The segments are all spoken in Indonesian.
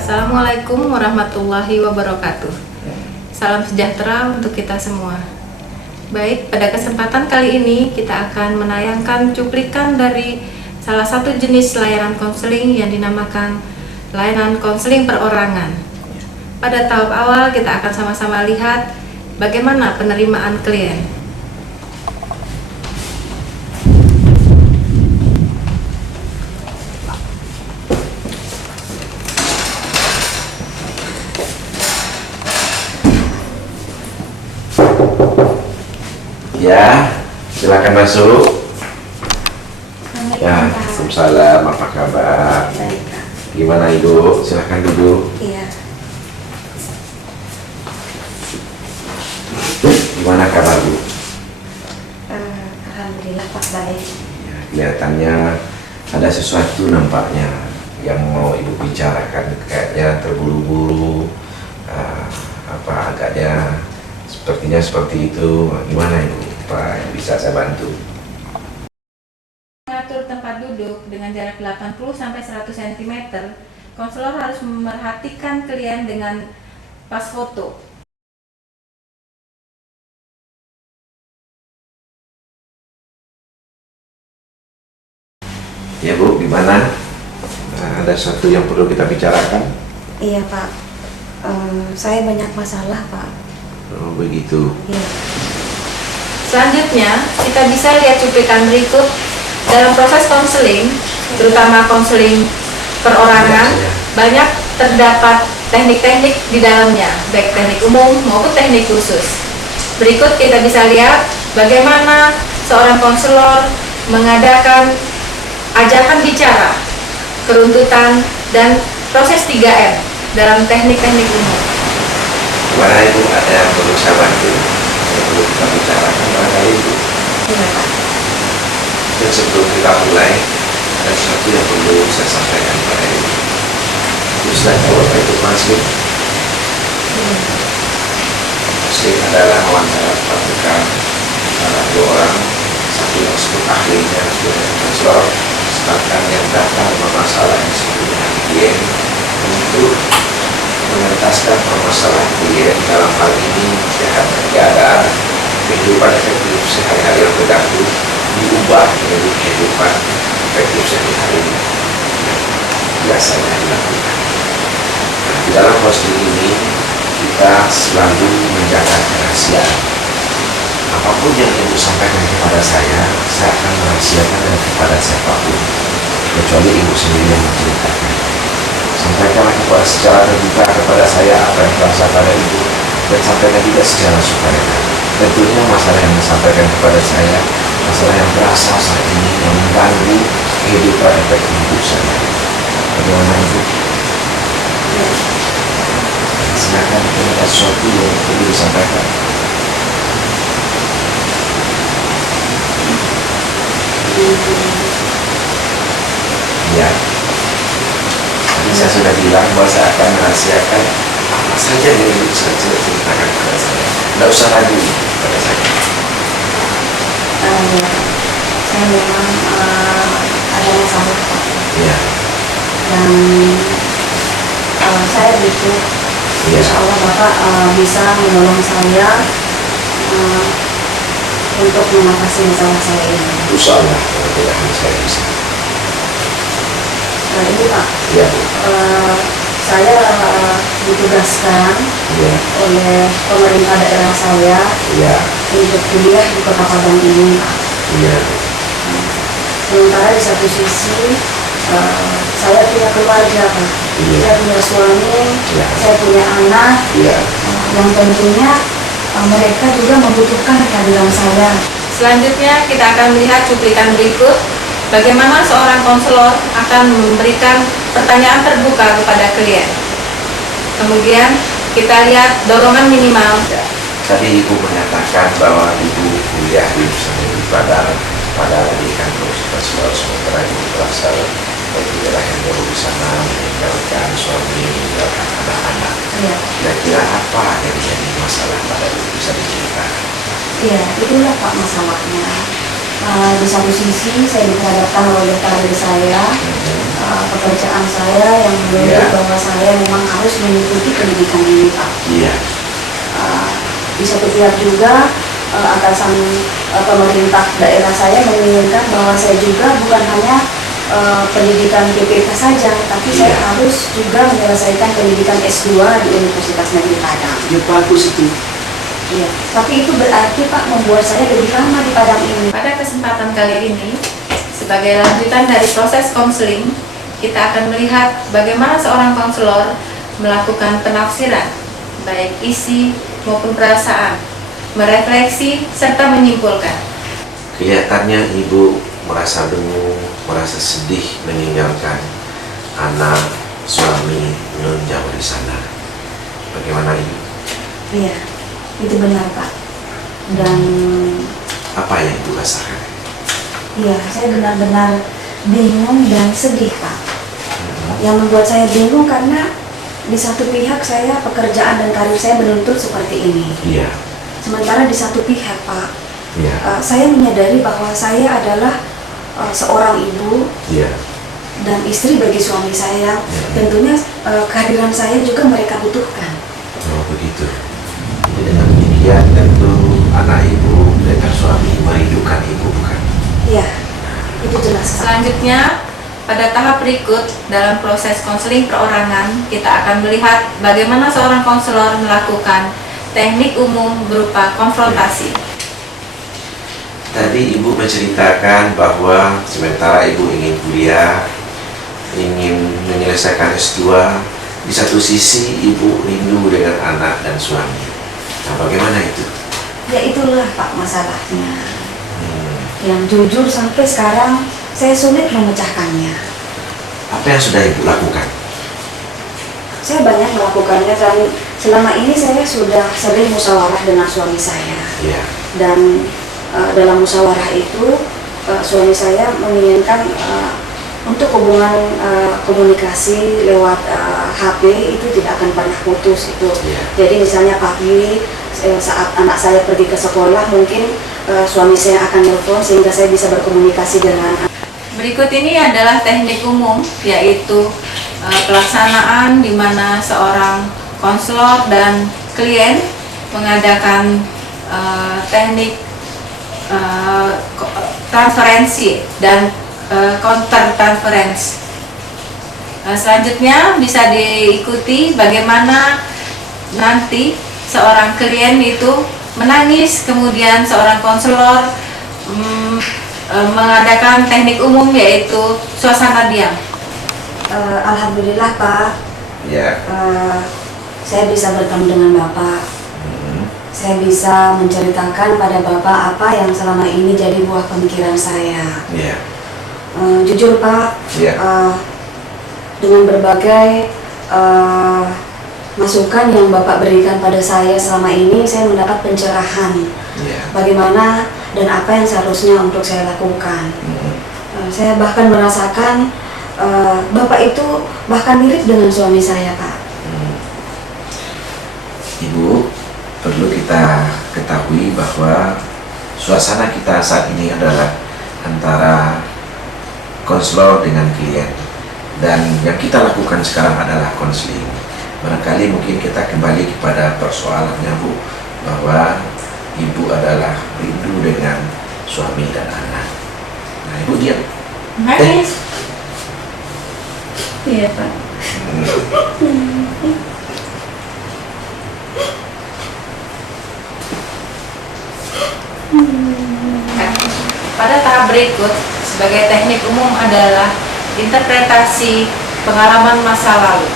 Assalamualaikum warahmatullahi wabarakatuh. Salam sejahtera untuk kita semua. Baik, pada kesempatan kali ini kita akan menayangkan cuplikan dari salah satu jenis layanan konseling yang dinamakan layanan konseling perorangan. Pada tahap awal kita akan sama-sama lihat bagaimana penerimaan klien. Ya, silakan masuk. Ya, Waalaikumsalam, apa kabar? Baik, Kak. Gimana Ibu? Silakan duduk. Iya. Gimana kabar Bu? Alhamdulillah Pak, baik. Ya, kelihatannya ada sesuatu nampaknya yang mau Ibu bicarakan, kayaknya terburu-buru, agaknya sepertinya seperti itu. Gimana Ibu? Apa yang bisa saya bantu? Mengatur tempat duduk dengan jarak 80-100 cm, konselor harus memerhatikan klien dengan pas foto. Ya Bu, gimana? Ada sesuatu yang perlu kita bicarakan? Iya Pak, saya banyak masalah Pak. Oh begitu. Iya. Selanjutnya, kita bisa lihat cuplikan berikut. Dalam proses konseling, terutama konseling perorangan, banyak terdapat teknik-teknik di dalamnya, baik teknik umum maupun teknik khusus. Berikut kita bisa lihat bagaimana seorang konselor mengadakan ajakan bicara, keruntutan, dan proses 3M dalam teknik-teknik umum. Gimana Ibu, ada yang perlu saya bantu? Yang perlu kita bicarakan barangkali Ibu? Iya Pak. Dan sebelum kita mulai, ada sesuatu yang perlu saya sampaikan kepada Ibu. Ibu sudah tahu apa itu konseling? Konseling adalah wawancara pembukaan antara dua orang, satu yang disebut ahlinya, dua yang konselor, sedangkan yang datang bermasalah yang disebut dengan klien untuk mengentaskan permasalahan klien. Dalam hal ini keadaan kehidupan efektif sehari-hari yang terganggu diubah menjadi kehidupan efektif sehari-hari yang biasanya dilakukan. Nah, di dalam konseling ini kita selalu menjaga kerahasiaan. Apapun yang Ibu sampaikan kepada saya akan merahasiakan kepada siapapun, kecuali Ibu sendiri yang menceritakan. Sampaikanlah kepada secara terbuka kepada saya apa yang terasa pada Ibu, dan sampaikan juga secara sukarela. Tentunya masalah yang disampaikan kepada saya, masalah yang terasa saat ini yang mengganggu kehidupan efektif Ibu saya. Bagaimana Ibu? Silakan, ada sesuatu yang perlu disampaikan. Ya, tadi saya sudah bilang bahwa saya akan merahasiakan apa saja yang Ibu bisa ceritakan kepada saya. Tidak usah ragu pada saya. Ya, saya memang ada masalah Pak. Iya. Dan saya butuh, insya Allah Bapak bisa menolong saya untuk mengatasi masalah saya ini. Insya Allah mudah-mudahan saya bisa. Ini Pak, Ya Bu. saya ditugaskan Ya. oleh pemerintah daerah saya Ya. untuk kuliah di Kota Padang ini, Pak. Ya. Sementara di satu sisi saya punya keluarga, Pak. Iya. Saya punya suami, Iya. saya punya anak, Ya. yang tentunya mereka juga membutuhkan kehadiran saya. Selanjutnya kita akan melihat cuplikan berikut bagaimana seorang konselor akan memberikan pertanyaan terbuka kepada klien. Kemudian kita lihat dorongan minimal. Ya. Tadi Ibu menyatakan bahwa Ibu kuliah di Padang di kampus Sulawesi Utara. Ibu berasal dari daerah yang jauh di sana, meninggalkan suami, meninggalkan anak-anak. Iya. Kira-kira apa yang jadi masalah pada Ibu, bisa diceritakan? Iya, itulah Pak masalahnya. Di satu sisi saya dihadapkan oleh karir saya, pekerjaan saya yang menuntut Iya. bahwa saya memang harus mengikuti pendidikan ini, Pak. Iya. Di satu pihak juga atasan pemerintah daerah saya menginginkan bahwa saya juga bukan hanya pendidikan PPK saja, tapi saya Iya. harus juga menyelesaikan pendidikan S2 di Universitas Negeri Padang. Ya bagus itu. Iya, tapi itu berarti Pak membuat saya lebih lama di Padang ini. Pada kesempatan kali ini, sebagai lanjutan dari proses konseling, kita akan melihat bagaimana seorang konselor melakukan penafsiran, baik isi maupun perasaan, merefleksi, serta menyimpulkan. Kelihatannya Ibu merasa bingung, merasa sedih meninggalkan anak, suami, nun jauh di sana. Bagaimana Ibu? Iya, itu benar Pak. Dan Apa yang Ibu rasakan? iya, saya benar-benar bingung dan sedih Pak. Yang membuat saya bingung karena di satu pihak saya pekerjaan dan karir saya menuntut seperti ini. Iya. Sementara di satu pihak Pak, Iya. saya menyadari bahwa saya adalah seorang ibu Iya. dan istri bagi suami saya. Tentunya kehadiran saya juga mereka butuhkan. Oh begitu. Jadi dengan demikian tentu anak Ibu dengan suami merindukan Ibu, bukan? Iya, itu jelas Pak. Selanjutnya, pada tahap berikut dalam proses konseling perorangan, kita akan melihat bagaimana seorang konselor melakukan teknik umum berupa konfrontasi. Tadi Ibu menceritakan bahwa sementara Ibu ingin kuliah, ingin menyelesaikan S2, di satu sisi Ibu rindu dengan anak dan suami. Nah, bagaimana itu? Ya itulah Pak masalahnya. Yang jujur sampai sekarang saya sulit memecahkannya. Apa yang sudah Ibu lakukan? Saya banyak melakukannya dan selama ini saya sudah sering musyawarah dengan suami saya. Ya, Dan dalam musyawarah itu suami saya menginginkan untuk hubungan komunikasi lewat HP itu tidak akan pernah putus itu. Iya. Jadi misalnya pagi saat anak saya pergi ke sekolah mungkin suami saya akan telepon sehingga saya bisa berkomunikasi dengan. Berikut ini adalah teknik umum, yaitu pelaksanaan di mana seorang konselor dan klien mengadakan teknik transferensi dan counter transferensi. Selanjutnya bisa diikuti bagaimana nanti seorang klien itu menangis, kemudian seorang konselor mengadakan teknik umum yaitu suasana diam. Alhamdulillah Pak, ya. saya bisa bertemu dengan Bapak. Saya bisa menceritakan pada Bapak apa yang selama ini jadi buah pemikiran saya. Ya. Jujur Pak, Ya. dengan berbagai masukan yang Bapak berikan pada saya selama ini, saya mendapat pencerahan Ya. bagaimana dan apa yang seharusnya untuk saya lakukan. Saya bahkan merasakan Bapak itu bahkan mirip dengan suami saya Pak. Ibu, perlu kita ketahui bahwa suasana kita saat ini adalah antara konselor dengan klien, dan yang kita lakukan sekarang adalah konseling. Barangkali mungkin kita kembali kepada persoalannya Bu, bahwa ibu adalah rindu dengan suami dan anak. Nah, ibu diam. Nangis. Iya, Pak. Pada tahap berikut, sebagai teknik umum adalah interpretasi pengalaman masa lalu.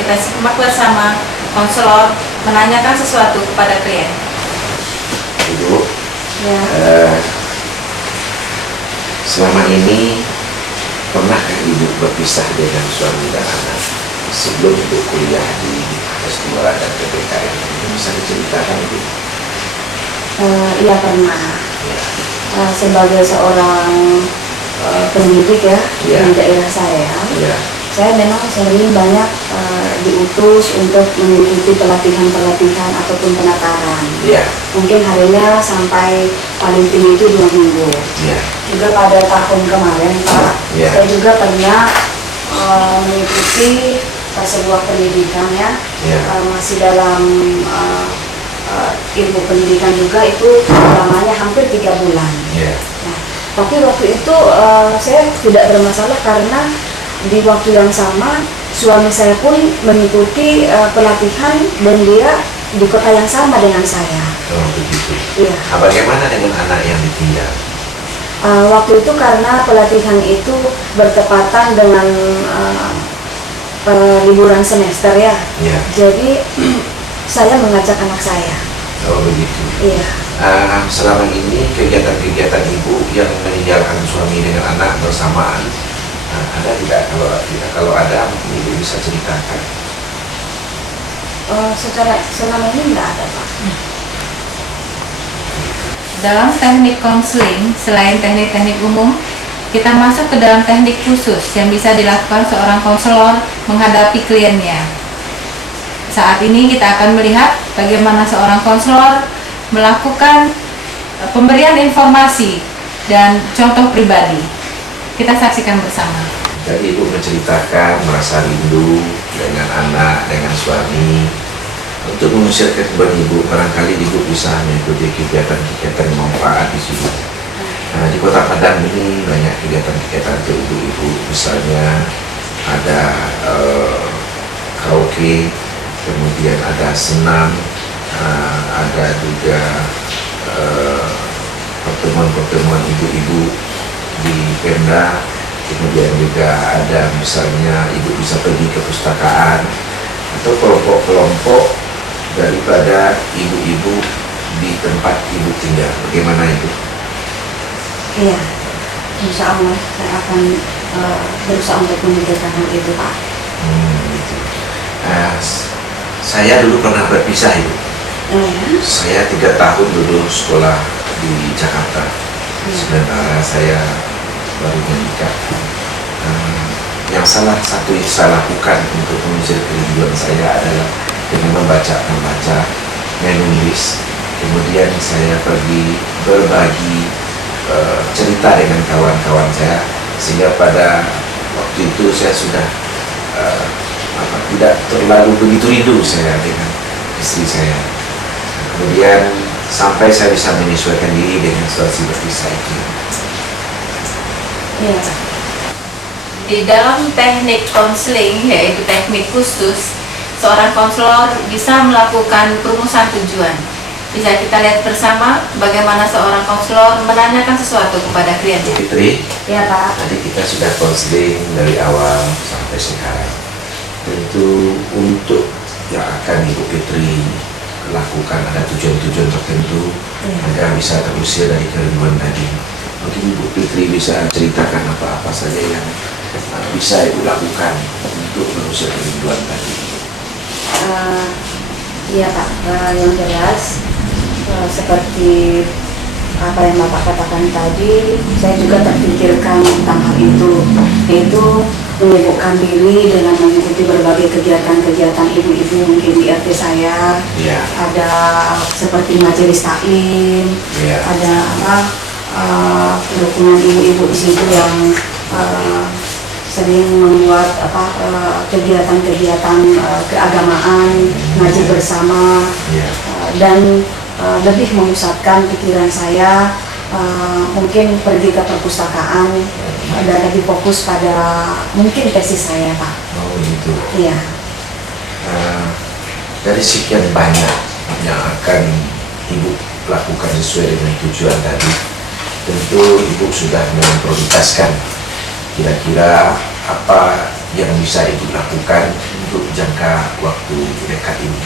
Kita simak bersama konselor menanyakan sesuatu kepada klien. Ibu, Ya. selama ini pernahkah ibu berpisah dengan suami dan anak sebelum ibu kuliah di S2 dan PPKN? Bisa diceritakan ibu? Iya pernah. Ya. Sebagai seorang pendidik ya Iya. di daerah Ya. saya memang sering banyak diutus untuk mengikuti pelatihan-pelatihan ataupun penataran. Ya. Mungkin harinya sampai paling tinggi itu 2 minggu. Ya. Juga pada tahun kemarin Pak, Iya. saya juga pernah mengikuti sebuah pendidikan ya, Ya. masih dalam ilmu pendidikan juga, itu lamanya hampir 3 bulan. Ya. Nah, tapi waktu itu saya tidak bermasalah karena di waktu yang sama suami saya pun mengikuti pelatihan dan dia di kota yang sama dengan saya. Oh, begitu. Iya. Nah, bagaimana dengan anak yang ditinggal? Waktu itu karena pelatihan itu bertepatan dengan liburan semester ya. Ya. Jadi saya mengajak anak saya. Oh, begitu. Iya. Selama ini kegiatan-kegiatan ibu yang meninggalkan suami dengan anak bersamaan, ada tidak? Kalau ada, mungkin ibu bisa ceritakan. Secara selama ini nggak ada Pak. Dalam teknik konseling, selain teknik-teknik umum, kita masuk ke dalam teknik khusus yang bisa dilakukan seorang konselor menghadapi kliennya. Saat ini kita akan melihat bagaimana seorang konselor melakukan pemberian informasi dan contoh pribadi. Kita saksikan bersama. Jadi ibu menceritakan merasa rindu dengan anak, dengan suami. Untuk mengusir kehidupan ibu, barangkali ibu bisa mengikuti kegiatan-kegiatan manfaat di sini. Di Kota Padang ini banyak kegiatan-kegiatan untuk ibu-ibu. Misalnya ada karaoke, kemudian ada senam, ada juga pertemuan-pertemuan ibu-ibu di Pemda. Kemudian juga ada misalnya ibu bisa pergi ke pustakaan atau kelompok-kelompok daripada ibu-ibu di tempat ibu tinggal. Bagaimana itu? Iya, insya Allah saya akan berusaha untuk memikirkan hal itu Pak. Gitu. Saya dulu pernah berpisah ibu. Ya. Saya 3 tahun dulu sekolah di Jakarta. Sementara saya baru menikah. Yang salah satu yang saya lakukan untuk mengusir kerinduan saya adalah dengan membaca, menulis. Kemudian saya pergi berbagi cerita dengan kawan-kawan saya, sehingga pada waktu itu saya sudah tidak terlalu begitu rindu saya dengan istri saya. Kemudian sampai saya bisa menyesuaikan diri dengan situasi berpisah itu. Iya. Di dalam teknik konseling, yaitu teknik khusus, seorang konselor bisa melakukan perumusan tujuan. Bisa kita lihat bersama bagaimana seorang konselor menanyakan sesuatu kepada kliennya. Fitri, Iya Pak. tadi kita sudah konseling dari awal sampai sekarang. Tentu untuk yang akan Ibu Fitri lakukan ada tujuan-tujuan tertentu agar bisa terusir dari kerinduan tadi. Mungkin Ibu Fitri bisa ceritakan apa-apa saja yang bisa Ibu lakukan untuk mengusir kerinduan tadi. Iya Pak, yang jelas seperti apa yang Bapak katakan tadi, saya juga terpikirkan tentang hal itu, yaitu menyibukkan diri dengan mengikuti berbagai kegiatan-kegiatan ibu-ibu mungkin di RT saya. Ya. Ada seperti majelis taklim, Ya. ada dukungan ibu-ibu di situ yang sering membuat kegiatan-kegiatan keagamaan, ngaji bersama, Ya. dan lebih memusatkan pikiran saya, mungkin pergi ke perpustakaan dan lebih fokus pada mungkin tesis saya, Pak. Oh gitu. Iya. Dari sekian banyak yang akan Ibu lakukan sesuai dengan tujuan tadi, tentu Ibu sudah memprioritaskan kira-kira apa yang bisa Ibu lakukan untuk jangka waktu dekat ini.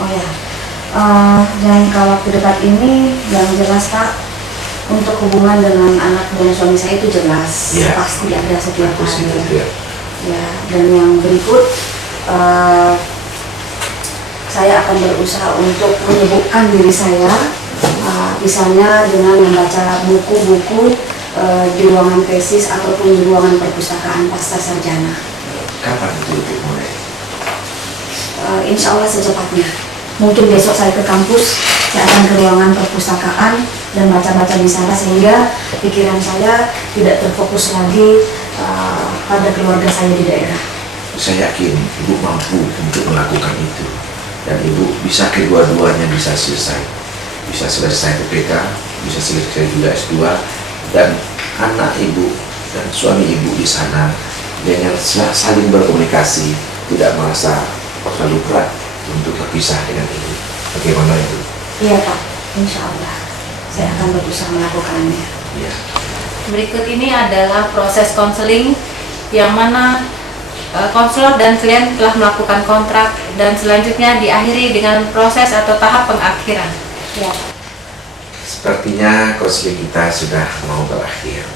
Oh ya, jangka waktu dekat ini yang jelas, Pak, untuk hubungan dengan anak dan suami saya itu jelas, Iya. pasti ada setiap Bagus itu, hari. ya. Ya, dan yang berikut saya akan berusaha untuk menyibukkan diri saya, misalnya dengan membaca buku-buku di ruangan tesis ataupun di ruangan perpustakaan pasca sarjana. Kapan itu Ibu mulai? Insya Allah secepatnya. Mungkin besok saya ke kampus, saya akan ke ruangan perpustakaan dan baca-baca di sana sehingga pikiran saya tidak terfokus lagi pada keluarga saya di daerah. Saya yakin Ibu mampu untuk melakukan itu, dan Ibu bisa kedua-duanya bisa selesai. Bisa selesai PPK, bisa selesai juga S2, dan anak Ibu dan suami Ibu di sana dengan saling berkomunikasi, tidak merasa terlalu berat untuk terpisah dengan Ibu. Bagaimana itu? Iya, Pak, insya Allah saya akan berusaha melakukannya. Ya. Berikut ini adalah proses konseling yang mana konselor dan klien telah melakukan kontrak dan selanjutnya diakhiri dengan proses atau tahap pengakhiran. Iya, Pak. Sepertinya konseling kita sudah mau berakhir.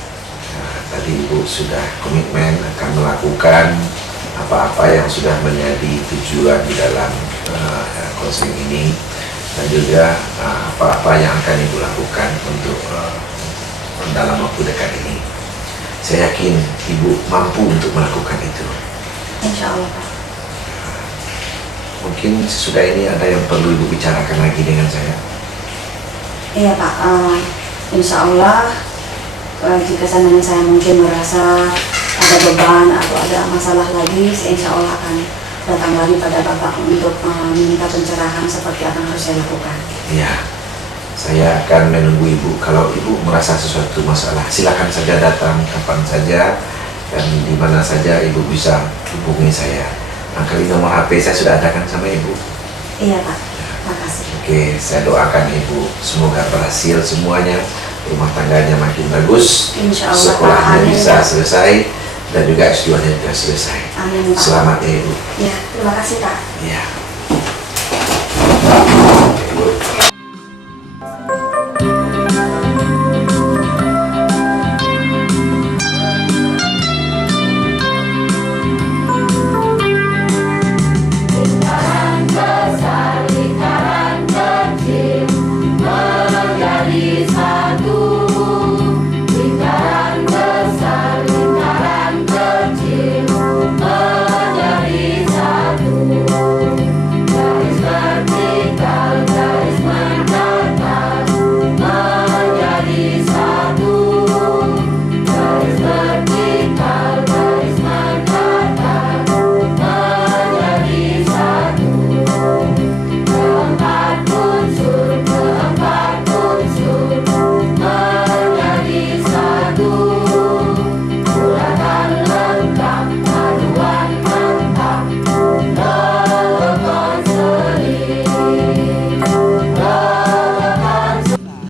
Tadi Ibu sudah komitmen akan melakukan apa-apa yang sudah menjadi tujuan di dalam konseling ini, dan juga apa-apa yang akan Ibu lakukan untuk dalam waktu dekat ini. Saya yakin Ibu mampu untuk melakukan itu. Insya Allah, Pak. Mungkin sesudah ini ada yang perlu Ibu bicarakan lagi dengan saya. Iya, Pak, insya Allah jika seandainya saya mungkin merasa ada beban atau ada masalah lagi, saya insya Allah akan datang lagi pada Bapak untuk meminta pencerahan seperti apa yang harus saya lakukan. Ya, saya akan menunggu Ibu. Kalau Ibu merasa sesuatu masalah, silakan saja datang kapan saja dan di mana saja Ibu bisa hubungi saya. Angkali nomor HP saya sudah ada kan sama Ibu. Iya, Pak, makasih. Oke, saya doakan Ibu semoga berhasil semuanya, rumah tangganya makin bagus, Insya Allah, sekolahnya Pak. Amin, bisa Pak. selesai, dan juga S2-nya juga selesai. Amin, Pak. Selamat ya Ibu. Ya, terima kasih, Pak. Ya.